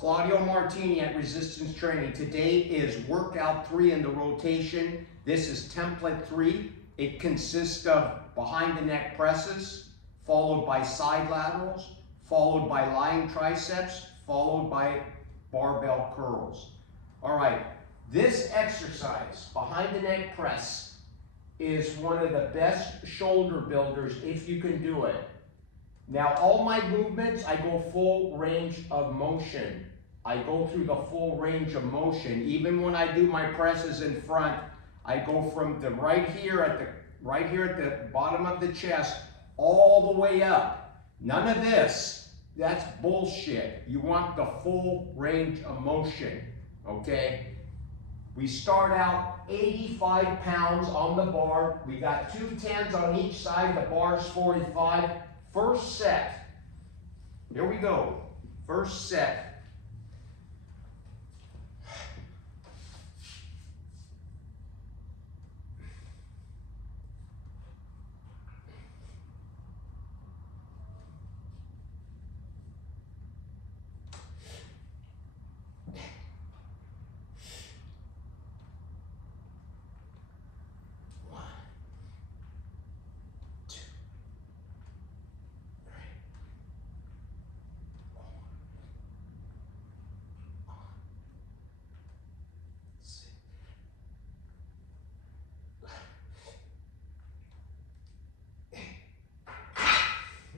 Claudio Martini at Resistance Training. Today is workout 3 in the rotation. This is template 3. It consists of behind the neck presses, followed by side laterals, followed by lying triceps, followed by barbell curls. All right, this exercise, behind the neck press, is one of the best shoulder builders if you can do it. Now, all my movements, I go full range of motion. I go through the full range of motion. Even when I do my presses in front, I go from the right here at the bottom of the chest all the way up. None of this. That's bullshit. You want the full range of motion, okay? We start out 85 pounds on the bar. We got 2 10s on each side. The bar's 45. First set. Here we go. First set.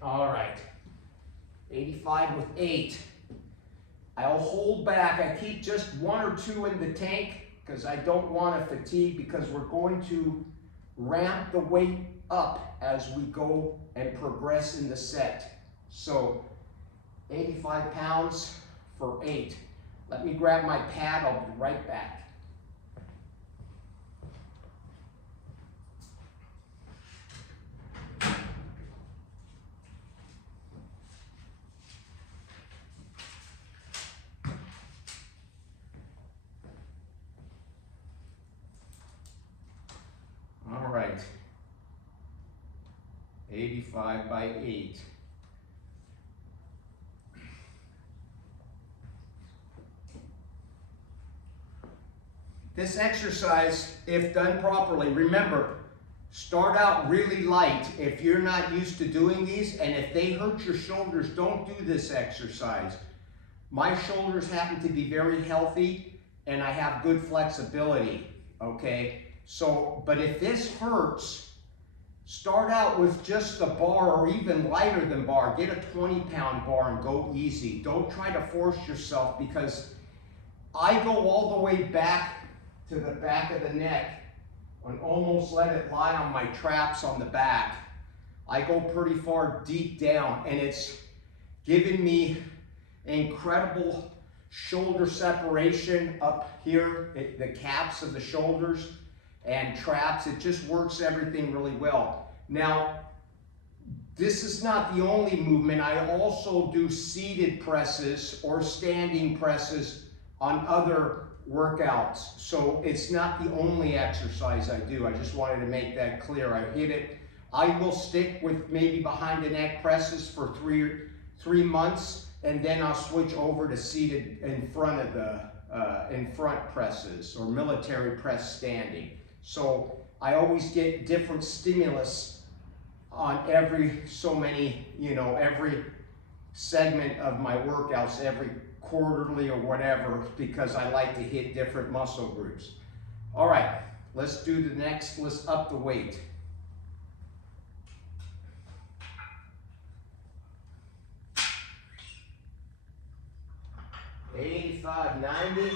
All right, 85 with 8. I'll hold back. I keep just 1 or 2 in the tank because I don't want to fatigue, because we're going to ramp the weight up as we go and progress in the set. So 85 pounds for 8. Let me grab my pad. I'll be right back. All right, 85 by 8. This exercise, if done properly, remember, start out really light if you're not used to doing these, and if they hurt your shoulders, don't do this exercise. My shoulders happen to be very healthy and I have good flexibility, okay? So, but if this hurts, start out with just the bar or even lighter than bar. Get a 20-pound bar and go easy. Don't try to force yourself, because I go all the way back to the back of the neck and almost let it lie on my traps on the back. I go pretty far deep down, and it's giving me incredible shoulder separation up here, the caps of the shoulders and traps. It just works everything really well. Now, this is not the only movement. I also do seated presses or standing presses on other workouts. So it's not the only exercise I do. I just wanted to make that clear. I hit it. I will stick with maybe behind the neck presses for three months, and then I'll switch over to seated in front of the in front presses or military press standing. So I always get different stimulus on every every segment of my workouts, every quarterly or whatever, because I like to hit different muscle groups. All right, let's do the next. Let's up the weight. $85, $90.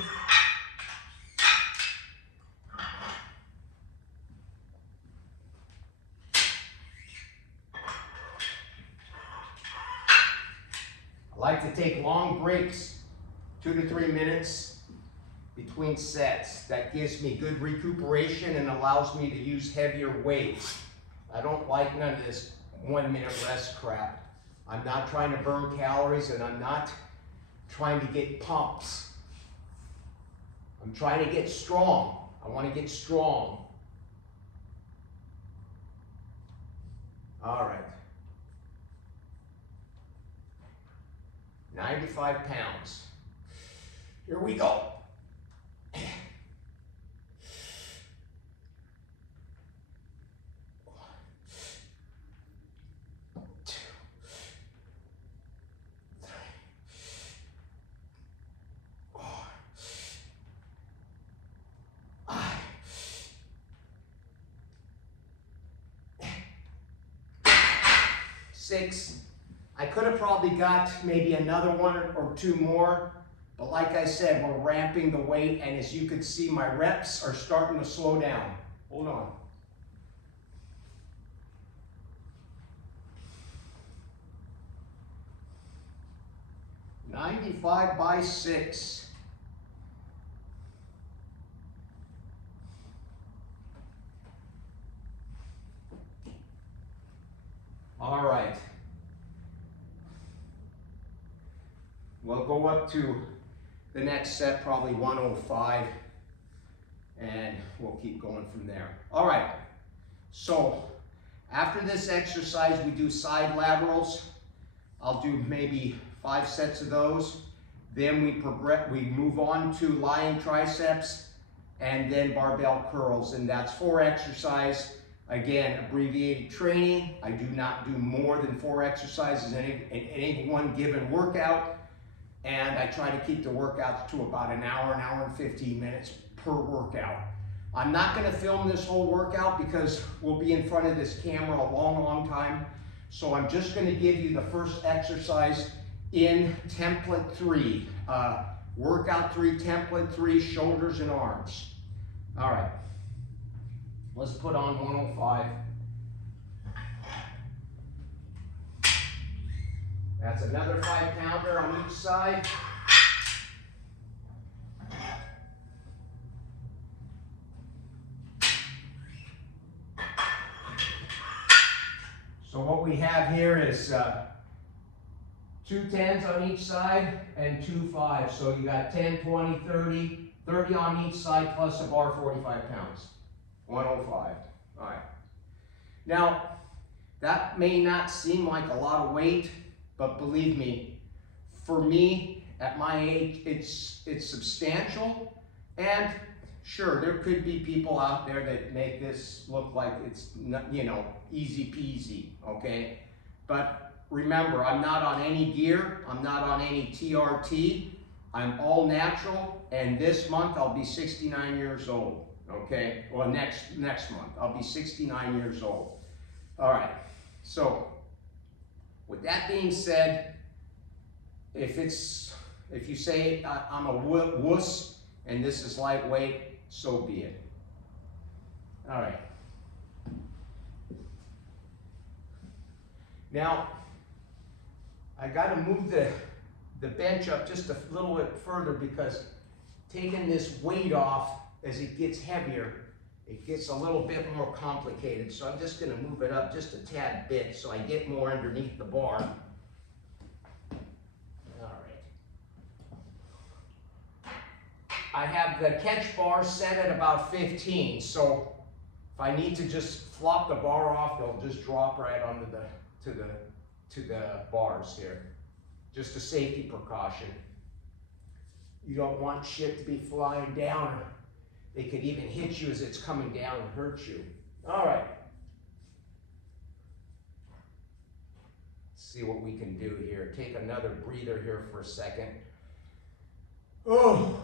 I like to take long breaks, 2 to 3 minutes between sets. That gives me good recuperation and allows me to use heavier weights. I don't like none of this 1 minute rest crap. I'm not trying to burn calories, and I'm not trying to get pumps. I'm trying to get strong. I want to get strong. All right. 95 pounds. Here we go. Six. I could have probably got maybe another one or two more, but like I said, we're ramping the weight, and as you can see, my reps are starting to slow down. Hold on. $95 by 6. All right. We'll go up to the next set, probably 105, and we'll keep going from there. All right. So after this exercise, we do side laterals. I'll do maybe 5 sets of those. Then we move on to lying triceps and then barbell curls, and that's 4 exercises. Again, abbreviated training. I do not do more than 4 exercises in any one given workout, and I try to keep the workouts to about an hour and 15 minutes per workout. I'm not going to film this whole workout because we'll be in front of this camera a long time. So I'm just going to give you the first exercise in template 3. Workout 3, template 3, shoulders and arms. All right. Let's put on 105. That's another 5-pounder on each side. So what we have here is 2 10s on each side and 2 5s. So you got 10, 20, 30, 30 on each side plus a bar 45 pounds. 105. All right. Now, that may not seem like a lot of weight, but believe me, for me, at my age, it's substantial. And sure, there could be people out there that make this look like it's, you know, easy peasy, okay? But remember, I'm not on any gear. I'm not on any TRT. I'm all natural, and this month I'll be 69 years old. Okay, well next month I'll be 69 years old. All right, so with that being said, if you say I'm a wuss and this is lightweight, so be it. All right. Now I got to move the bench up just a little bit further because taking this weight off, as it gets heavier, it gets a little bit more complicated. So I'm just going to move it up just a tad bit so I get more underneath the bar. All right. I have the catch bar set at about 15. So if I need to just flop the bar off, they'll just drop right onto the bars here. Just a safety precaution. You don't want shit to be flying down. They could even hit you as it's coming down and hurt you. All right. Let's see what we can do here. Take another breather here for a second. Oh.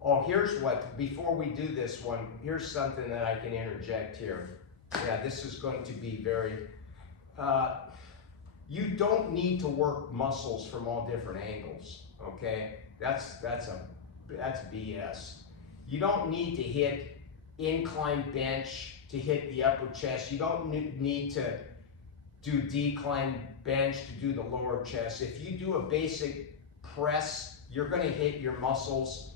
Oh, here's what, before we do this one, here's something that I can interject here. Yeah, this is going to be very, you don't need to work muscles from all different angles, okay? That's BS. You don't need to hit incline bench to hit the upper chest. You don't need to do decline bench to do the lower chest. If you do a basic press, you're gonna hit your muscles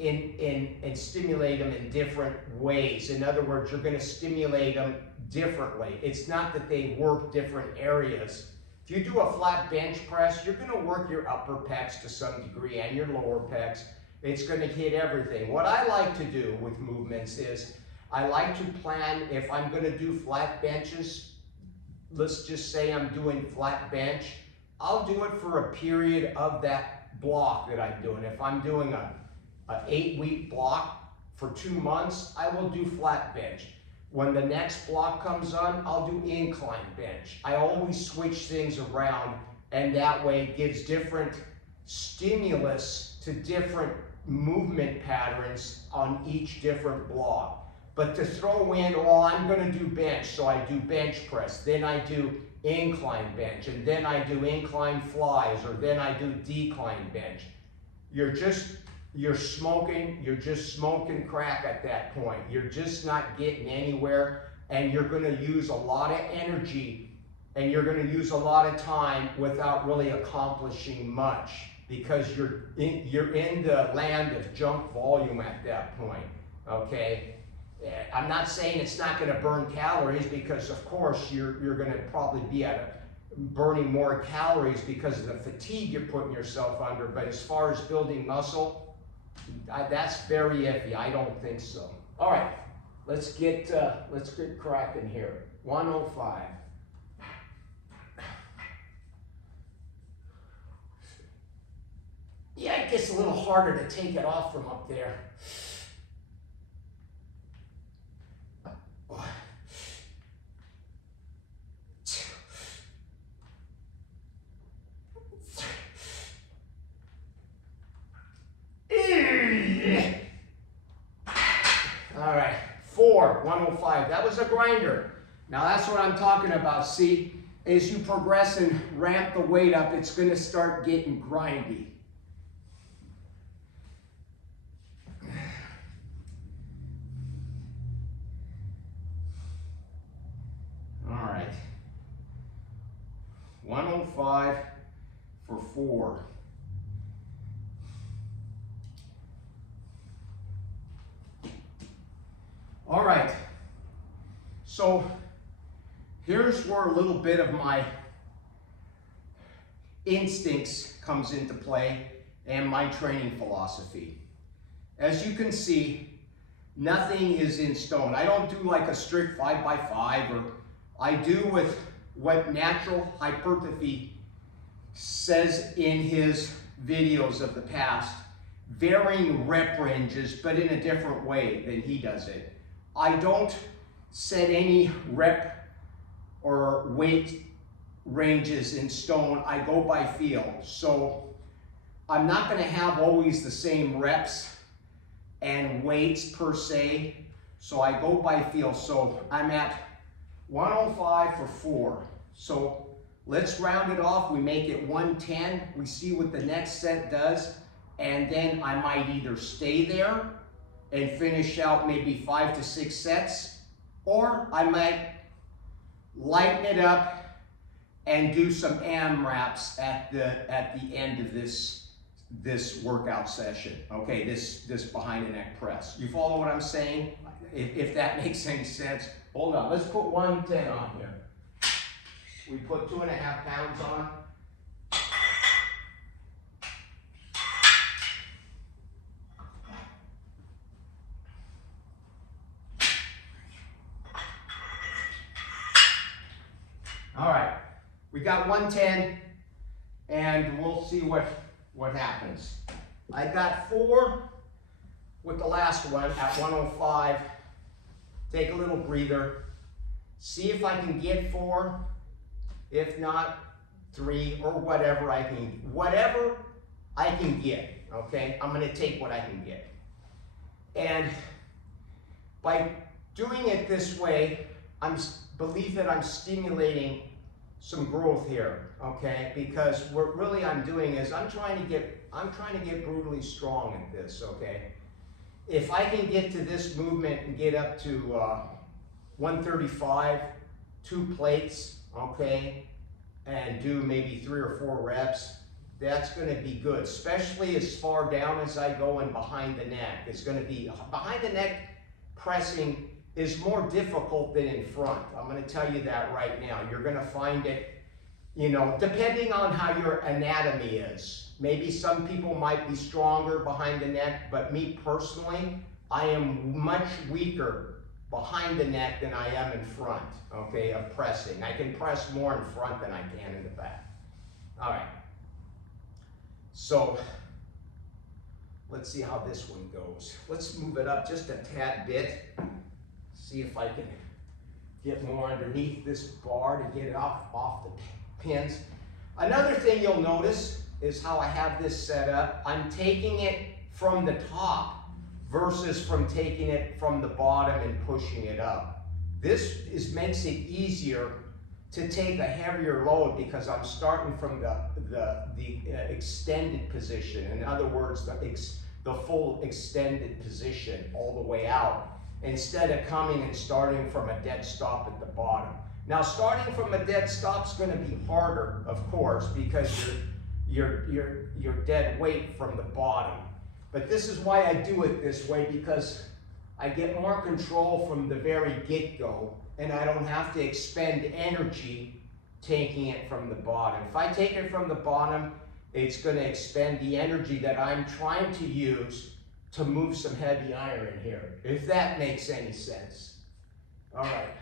and stimulate them in different ways. In other words, you're going to stimulate them differently. It's not that they work different areas. If you do a flat bench press, you're going to work your upper pecs to some degree and your lower pecs. It's going to hit everything. What I like to do with movements is I like to plan, if I'm gonna do flat benches, let's just say I'm doing flat bench, I'll do it for a period of that block that I'm doing. If I'm doing a 8-week block for 2 months, I will do flat bench. When the next block comes on, I'll do incline bench. I always switch things around, and that way it gives different stimulus to different movement patterns on each different block. But to throw in, oh, I'm gonna do bench, so I do bench press, then I do incline bench, and then I do incline flies, or then I do decline bench. You're just smoking crack at that point. You're just not getting anywhere, and you're gonna use a lot of energy, and you're gonna use a lot of time without really accomplishing much, because you're in the land of junk volume at that point, okay? I'm not saying it's not going to burn calories, because of course you're going to probably be burning more calories because of the fatigue you're putting yourself under. But as far as building muscle, that's very iffy. I don't think so. All right, let's get cracking here. 105. Yeah, it gets a little harder to take it off from up there. All right, 4, 105. That was a grinder. Now that's what I'm talking about. See, as you progress and ramp the weight up, it's going to start getting grindy. All right, 105 for 4. All right, so here's where a little bit of my instincts comes into play and my training philosophy. As you can see, nothing is in stone. I don't do like a strict 5x5, or I do with what Natural Hypertrophy says in his videos of the past, varying rep ranges, but in a different way than he does it. I don't set any rep or weight ranges in stone. I go by feel. So I'm not going to have always the same reps and weights per se. So I go by feel. So I'm at 105 for 4. So let's round it off. We make it 110. We see what the next set does. And then I might either stay there and finish out maybe 5 to 6 sets, or I might lighten it up and do some AMRAPs at the end of this workout session. Okay, this behind the neck press. You follow what I'm saying? If that makes any sense. Hold on, let's put 110 on here. We put 2.5 pounds on. All right, we got 110, and we'll see what happens. I got 4 with the last one at 105. Take a little breather. See if I can get 4. If not, 3 or whatever I can get. Okay, I'm going to take what I can get. And by doing it this way, believe that I'm stimulating some growth here, okay? Because what really I'm doing is I'm trying to get brutally strong at this, okay? If I can get to this movement and get up to 135, 2 plates, okay, and do maybe 3 or 4 reps, that's going to be good, especially as far down as I go and behind the neck. It's going to be behind the neck pressing is more difficult than in front. I'm going to tell you that right now. You're going to find it, you know, depending on how your anatomy is. Maybe some people might be stronger behind the neck, but me personally, I am much weaker behind the neck than I am in front, okay, of pressing. I can press more in front than I can in the back. All right. So let's see how this one goes. Let's move it up just a tad bit. See if I can get more underneath this bar to get it off the pins. Another thing you'll notice is how I have this set up. I'm taking it from the top versus from taking it from the bottom and pushing it up. This makes it easier to take a heavier load because I'm starting from the extended position. In other words, the full extended position all the way out, instead of coming and starting from a dead stop at the bottom. Now, starting from a dead stop is going to be harder, of course, because you're dead weight from the bottom. But this is why I do it this way, because I get more control from the very get-go, and I don't have to expend energy taking it from the bottom. If I take it from the bottom, it's going to expend the energy that I'm trying to use to move some heavy iron here, if that makes any sense. All right.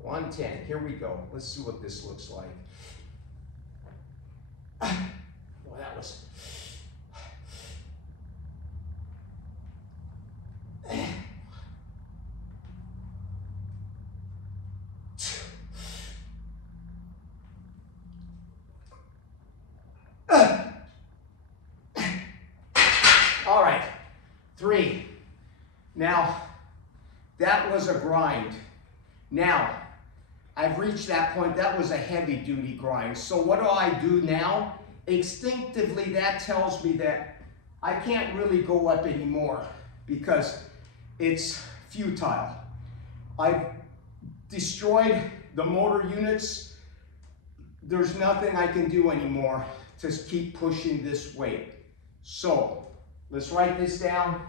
110, here we go. Let's see what this looks like. Well, that was... All right, 3. Now, that was a grind. Now, I've reached that point. That was a heavy duty grind. So what do I do now? Instinctively, that tells me that I can't really go up anymore because it's futile. I've destroyed the motor units. There's nothing I can do anymore to keep pushing this weight. So let's write this down.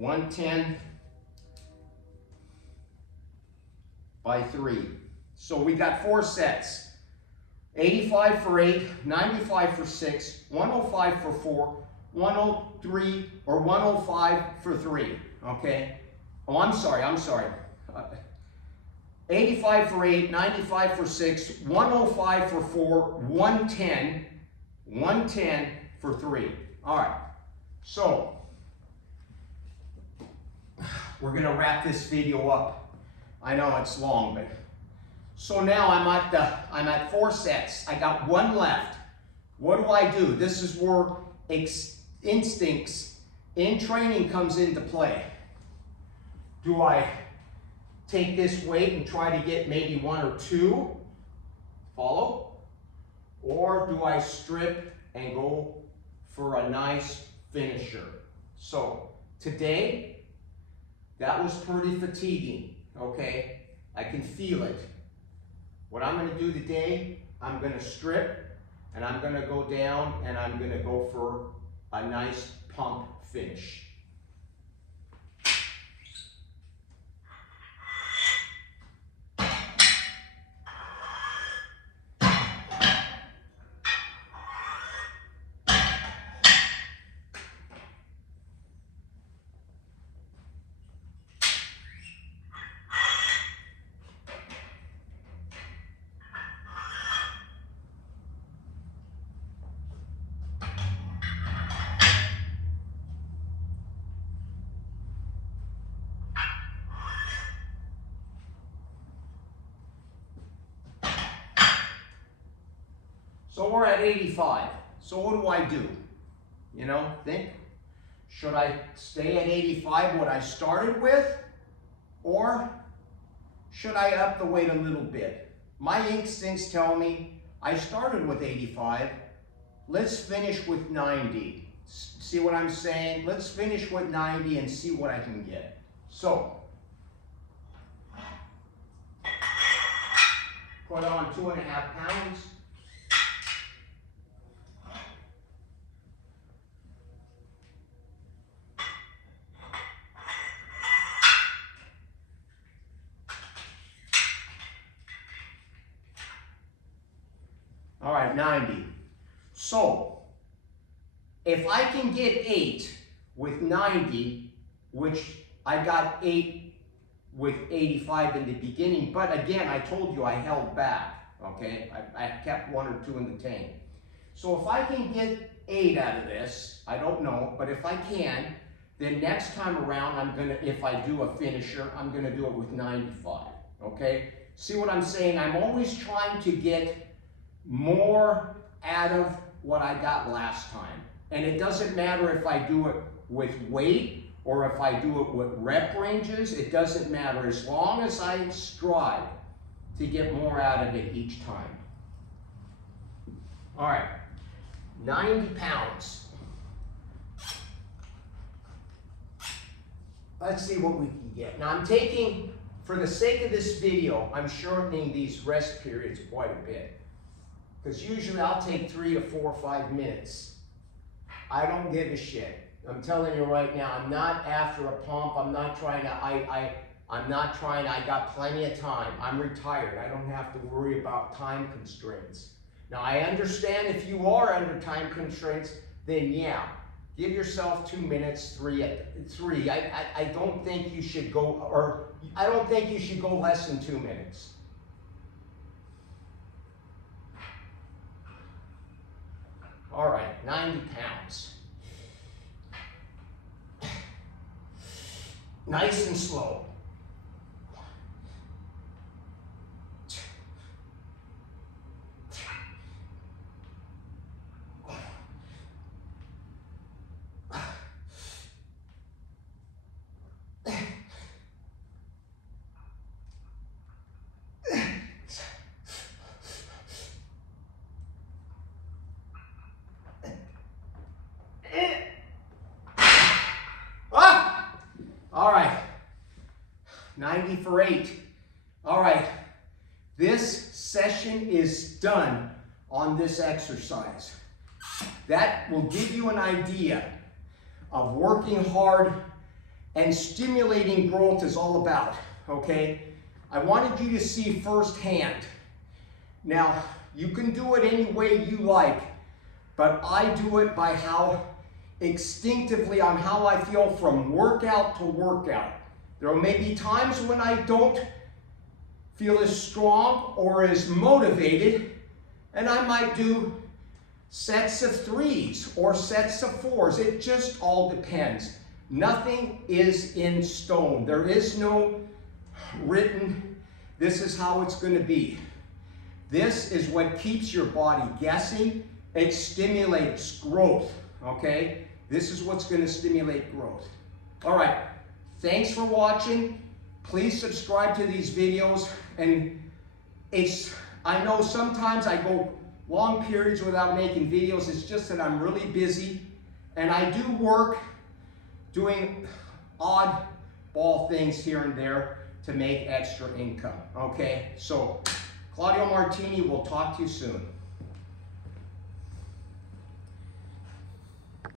$110 by 3. So we got 4 sets. 85 for 8, 95 for 6, 105 for 4, 103 or 105 for 3. Okay? Oh, I'm sorry. 85 for 8, 95 for 6, 105 for 4, 110 for 3. All right. So we're going to wrap this video up. I know it's long, but so now I'm at 4 sets. I got 1 left. What do? This is where instincts in training comes into play. Do I take this weight and try to get maybe 1 or 2? Follow? Or do I strip and go for a nice finisher? So today, that was pretty fatiguing, okay? I can feel it. What I'm gonna do today, I'm gonna strip and I'm gonna go down and I'm gonna go for a nice pump finish. So we're at 85. So what do? You know, think, should I stay at 85 what I started with? Or should I up the weight a little bit? My instincts tell me I started with 85. Let's finish with 90. See what I'm saying? Let's finish with 90 and see what I can get. So, put on 2.5 pounds. All right, 90. So, If I can get 8 with 90, which I got 8 with 85 in the beginning, but again, I told you I held back, okay? I kept 1 or 2 in the tank. So if I can get 8 out of this, I don't know, but if I can, then next time around, I'm gonna, if I do a finisher, I'm gonna do it with 95, okay? See what I'm saying? I'm always trying to get more out of what I got last time. And it doesn't matter if I do it with weight or if I do it with rep ranges, it doesn't matter as long as I strive to get more out of it each time. All right, 90 pounds. Let's see what we can get. Now I'm taking, for the sake of this video, I'm shortening these rest periods quite a bit. Because usually I'll take 3 to 4 or 5 minutes. I don't give a shit. I'm telling you right now, I'm not after a pump. I'm not trying to, I got plenty of time. I'm retired. I don't have to worry about time constraints. Now I understand if you are under time constraints, then yeah, give yourself 2 minutes, 3. I don't think you should go, or I don't think you should go less than 2 minutes. All right, 90 pounds. Nice and slow. All right, 90 for 8. All right, this session is done on this exercise. That will give you an idea of working hard and stimulating growth is all about, okay? I wanted you to see firsthand. Now, you can do it any way you like, but I do it by how instinctively on how I feel from workout to workout. There may be times when I don't feel as strong or as motivated, and I might do sets of 3s or sets of 4s. It just all depends. Nothing is in stone. There is no written, this is how it's going to be. This is what keeps your body guessing. It stimulates growth, okay? This is what's going to stimulate growth. All right, thanks for watching. Please subscribe to these videos. And I know sometimes I go long periods without making videos. It's just that I'm really busy. And I do work doing oddball things here and there to make extra income, okay? So, Claudio Martini, we'll talk to you soon.